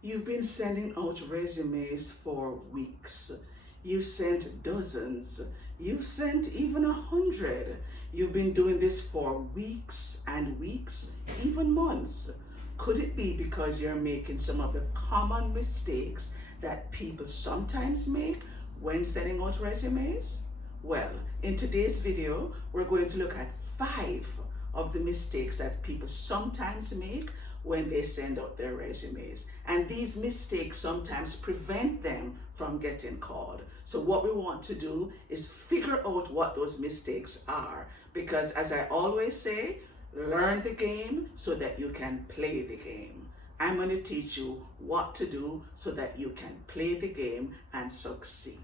You've been sending out resumes for weeks. You've sent dozens. You've sent even 100. You've been doing this for weeks and weeks, even months. Could it be because you're making some of the common mistakes that people sometimes make when sending out resumes? Well, in today's video, we're going to look at 5 of the mistakes that people sometimes make when they send out their resumes. And these mistakes sometimes prevent them from getting called. So what we want to do is figure out what those mistakes are. Because as I always say, learn the game so that you can play the game. I'm going to teach you what to do so that you can play the game and succeed.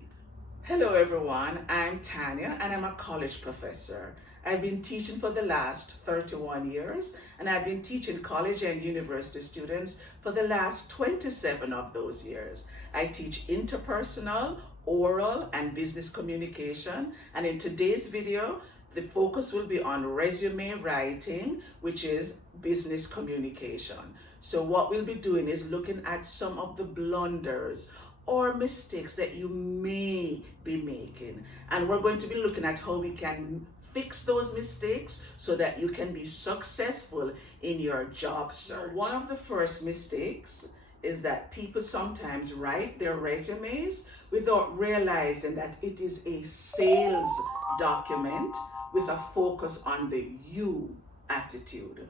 Hello everyone, I'm Tanya and I'm a college professor. I've been teaching for the last 31 years and I've been teaching college and university students for the last 27 of those years. I teach interpersonal, oral, and business communication, and in today's video, the focus will be on resume writing, which is business communication. So what we'll be doing is looking at some of the blunders or mistakes that you may be making. And we're going to be looking at how we can fix those mistakes so that you can be successful in your job search. One of the first mistakes is that people sometimes write their resumes without realizing that it is a sales document with a focus on the you attitude.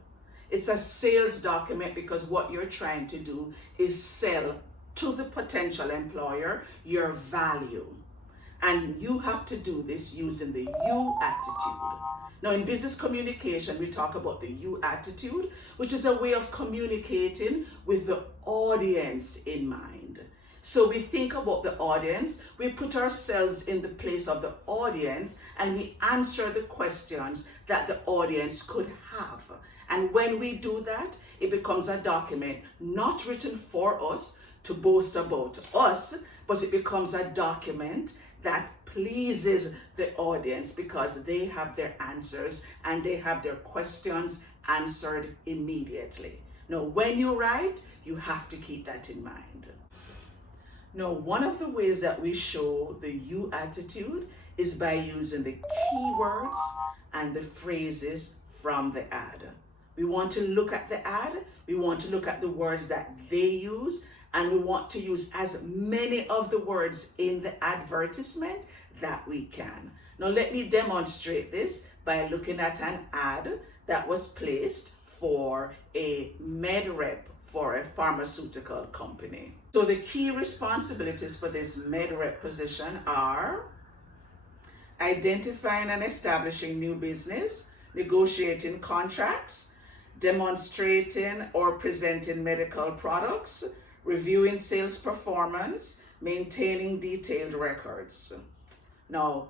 It's a sales document because what you're trying to do is sell to the potential employer your value. And you have to do this using the you attitude. Now in business communication, we talk about the you attitude, which is a way of communicating with the audience in mind. So we think about the audience, we put ourselves in the place of the audience, and we answer the questions that the audience could have. And when we do that, it becomes a document not written for us to boast about us, but it becomes a document that pleases the audience because they have their answers and they have their questions answered immediately. Now, when you write, you have to keep that in mind. Now, one of the ways that we show the you attitude is by using the keywords and the phrases from the ad. We want to look at the ad, we want to look at the words that they use, and we want to use as many of the words in the advertisement that we can. Now let me demonstrate this by looking at an ad that was placed for a med rep for a pharmaceutical company. So the key responsibilities for this med rep position are identifying and establishing new business, negotiating contracts, demonstrating or presenting medical products, reviewing sales performance, maintaining detailed records. Now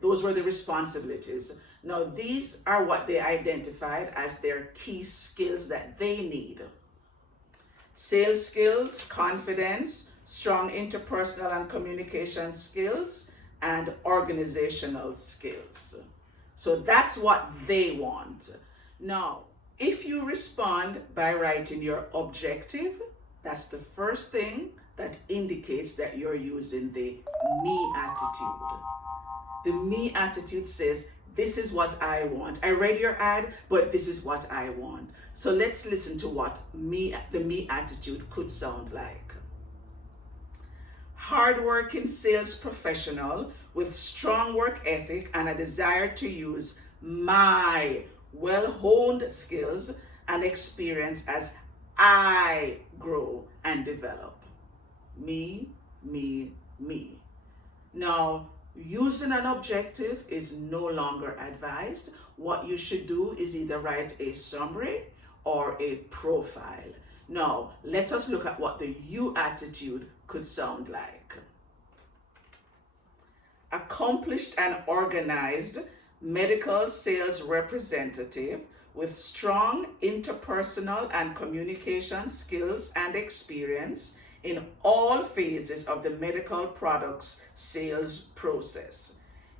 those were the responsibilities. Now these are what they identified as their key skills that they need. Sales skills, confidence, strong interpersonal and communication skills, and organizational skills. So that's what they want. Now, if you respond by writing your objective, that's the first thing that indicates that you're using the me attitude. The me attitude says, this is what I want. I read your ad, but this is what I want. So let's listen to what the me attitude could sound like. Hardworking sales professional with strong work ethic and a desire to use my well-honed skills and experience as I grow and develop. Me, me, me. Now, using an objective is no longer advised. What you should do is either write a summary or a profile. Now, let us look at what the you attitude could sound like. Accomplished and organized medical sales representative with strong interpersonal and communication skills and experience in all phases of the medical products sales process.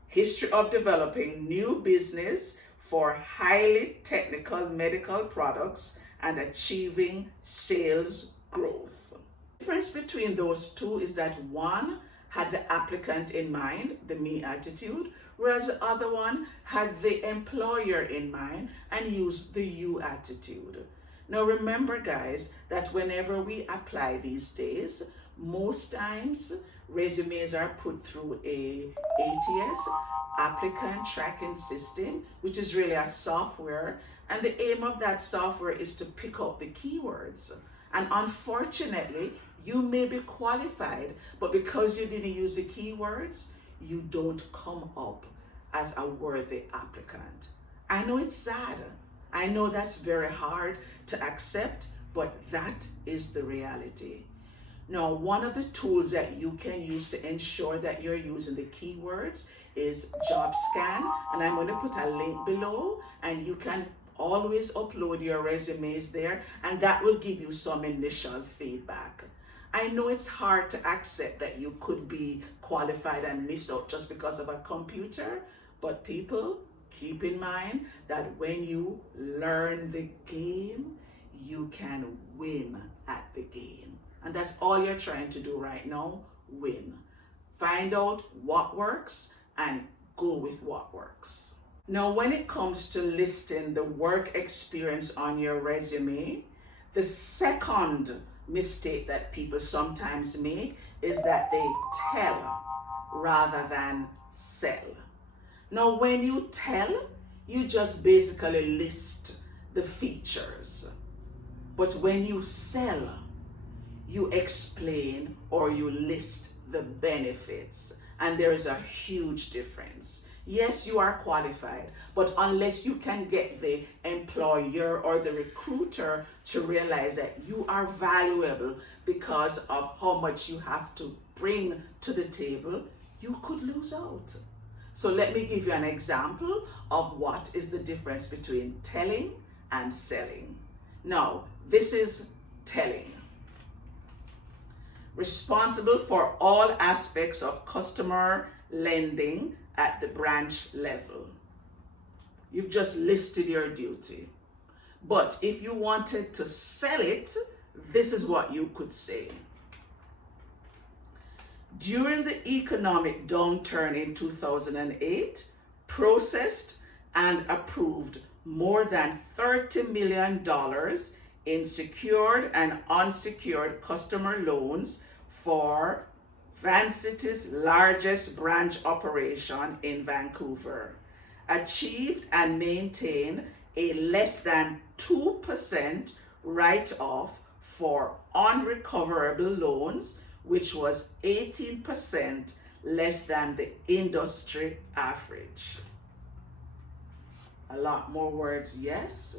History of developing new business for highly technical medical products and achieving sales growth. The difference between those two is that one had the applicant in mind, the me attitude, whereas the other one had the employer in mind and used the you attitude. Now remember guys, that whenever we apply these days, most times resumes are put through a ATS, applicant tracking system, which is really a software, and the aim of that software is to pick up the keywords. And unfortunately, you may be qualified, but because you didn't use the keywords, you don't come up as a worthy applicant. I know it's sad. I know that's very hard to accept, but that is the reality. Now, one of the tools that you can use to ensure that you're using the keywords is JobScan, and I'm going to put a link below, and you can always upload your resumes there, and that will give you some initial feedback. I know it's hard to accept that you could be qualified and miss out just because of a computer, but people, keep in mind that when you learn the game, you can win at the game. And that's all you're trying to do right now, win. Find out what works and go with what works. Now, when it comes to listing the work experience on your resume, the second mistake that people sometimes make is that they tell rather than sell. Now, when you tell, you just basically list the features. But when you sell, you explain or you list the benefits. And there is a huge difference. Yes, you are qualified, but unless you can get the employer or the recruiter to realize that you are valuable because of how much you have to bring to the table, you could lose out. So let me give you an example of what is the difference between telling and selling. Now, this is telling. Responsible for all aspects of customer lending at the branch level. You've just listed your duty. But if you wanted to sell it, this is what you could say. During the economic downturn in 2008, processed and approved more than $30 million in secured and unsecured customer loans for Vancity's largest branch operation in Vancouver, achieved and maintained a less than 2% write-off for unrecoverable loans, which was 18% less than the industry average. A lot more words, yes,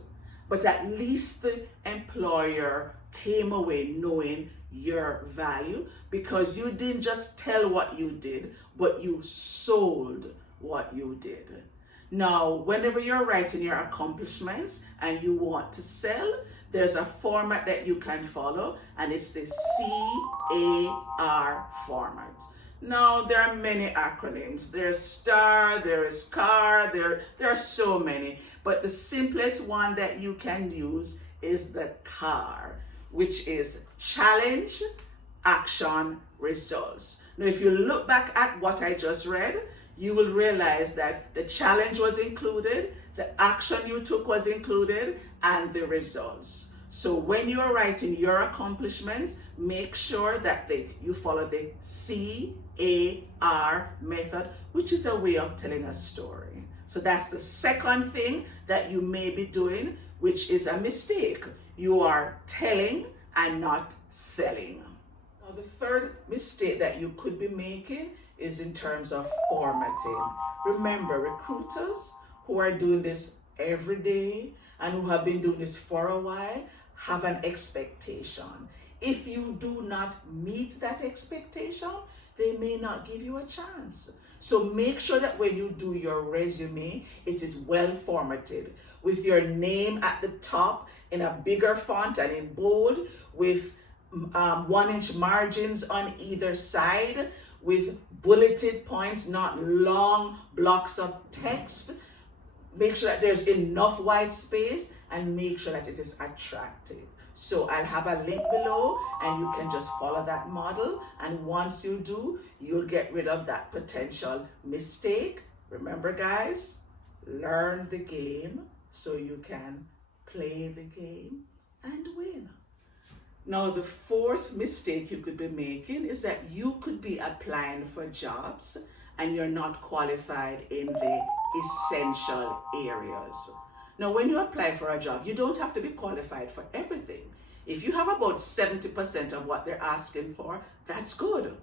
but at least the employer came away knowing your value because you didn't just tell what you did, but you sold what you did. Now, whenever you're writing your accomplishments and you want to sell, there's a format that you can follow, and it's the CAR format. Now, there are many acronyms. There's STAR, there is CAR, there are so many, but the simplest one that you can use is the CAR, which is challenge, action, results. Now, if you look back at what I just read, you will realize that the challenge was included, the action you took was included, and the results. So when you're writing your accomplishments, make sure that you follow the CAR method, which is a way of telling a story. So that's the second thing that you may be doing, which is a mistake. You are telling and not selling. Now, the third mistake that you could be making is in terms of formatting. Remember, recruiters who are doing this every day and who have been doing this for a while have an expectation. If you do not meet that expectation, they may not give you a chance. So make sure that when you do your resume, it is well formatted, with your name at the top in a bigger font and in bold, with 1-inch margins on either side, with bulleted points, not long blocks of text. Make sure that there's enough white space and make sure that it is attractive. So I'll have a link below and you can just follow that model. And once you do, you'll get rid of that potential mistake. Remember guys, learn the game so you can play the game and win. Now, the fourth mistake you could be making is that you could be applying for jobs and you're not qualified in the essential areas. Now, when you apply for a job, you don't have to be qualified for everything. If you have about 70% of what they're asking for, that's good.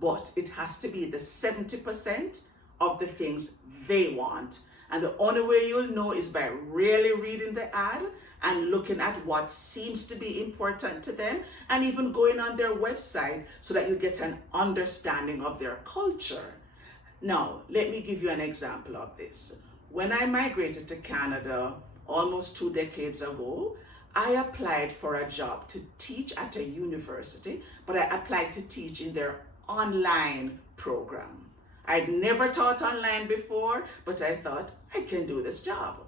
But it has to be the 70% of the things they want. And the only way you'll know is by really reading the ad and looking at what seems to be important to them, and even going on their website so that you get an understanding of their culture. Now, let me give you an example of this. When I migrated to Canada almost 2 decades ago, I applied for a job to teach at a university, but I applied to teach in their online program. I'd never taught online before, but I thought I can do this job.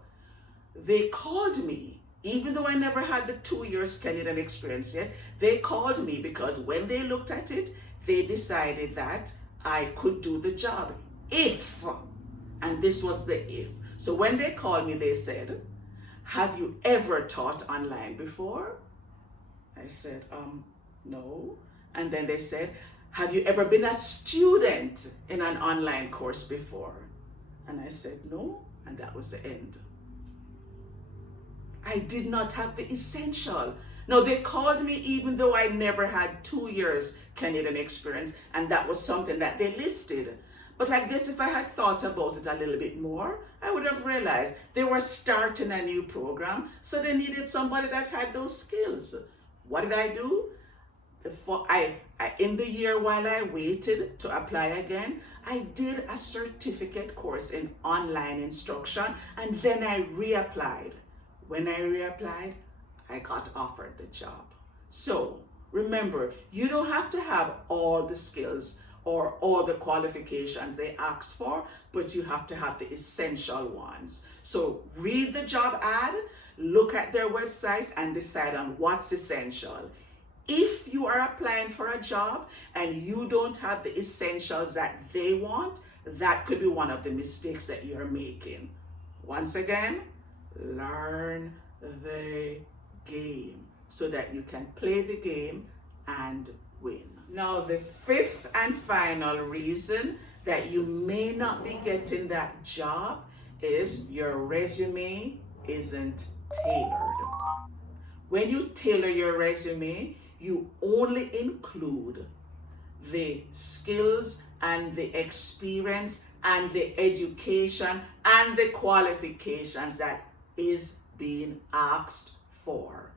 They called me, even though I never had the 2 years Canadian experience yet. They called me because when they looked at it, they decided that I could do the job if, and this was the if. So when they called me, they said, "Have you ever taught online before?" I said, no. And then they said, "Have you ever been a student in an online course before?" And I said, no, and that was the end. I did not have the essential. Now, they called me even though I never had 2 years Canadian experience, and that was something that they listed. But I guess if I had thought about it a little bit more, I would have realized they were starting a new program, so they needed somebody that had those skills. What did I do? In the year while I waited to apply again, I did a certificate course in online instruction, and then I reapplied. When I reapplied, I got offered the job. So remember, you don't have to have all the skills or all the qualifications they ask for, but you have to have the essential ones. So read the job ad, look at their website, and decide on what's essential. If you are applying for a job and you don't have the essentials that they want, that could be one of the mistakes that you're making. Once again, learn the game so that you can play the game and win. Now, the fifth and final reason that you may not be getting that job is your resume isn't tailored. When you tailor your resume, you only include the skills and the experience and the education and the qualifications that is being asked for.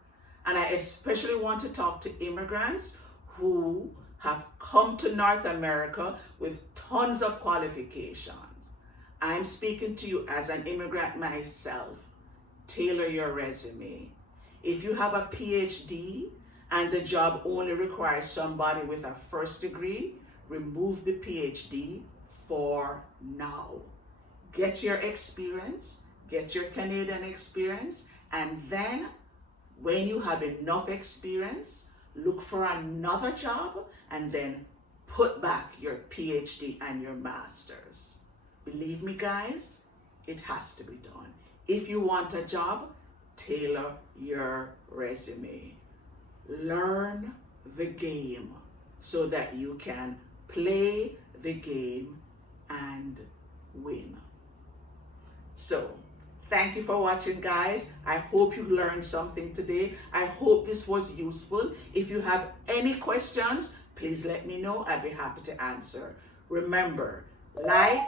And I especially want to talk to immigrants who have come to North America with tons of qualifications. I'm speaking to you as an immigrant myself. Tailor your resume. If you have a PhD and the job only requires somebody with a first degree, remove the PhD for now. Get your experience, get your Canadian experience, and then when you have enough experience, look for another job and then put back your PhD and your master's. Believe me, guys, it has to be done. If you want a job, tailor your resume. Learn the game so that you can play the game and win. So, thank you for watching, guys. I hope you learned something today. I hope this was useful. If you have any questions, please let me know. I'll be happy to answer. Remember, like,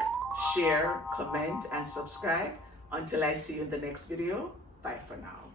share, comment, and subscribe. Until I see you in the next video, bye for now.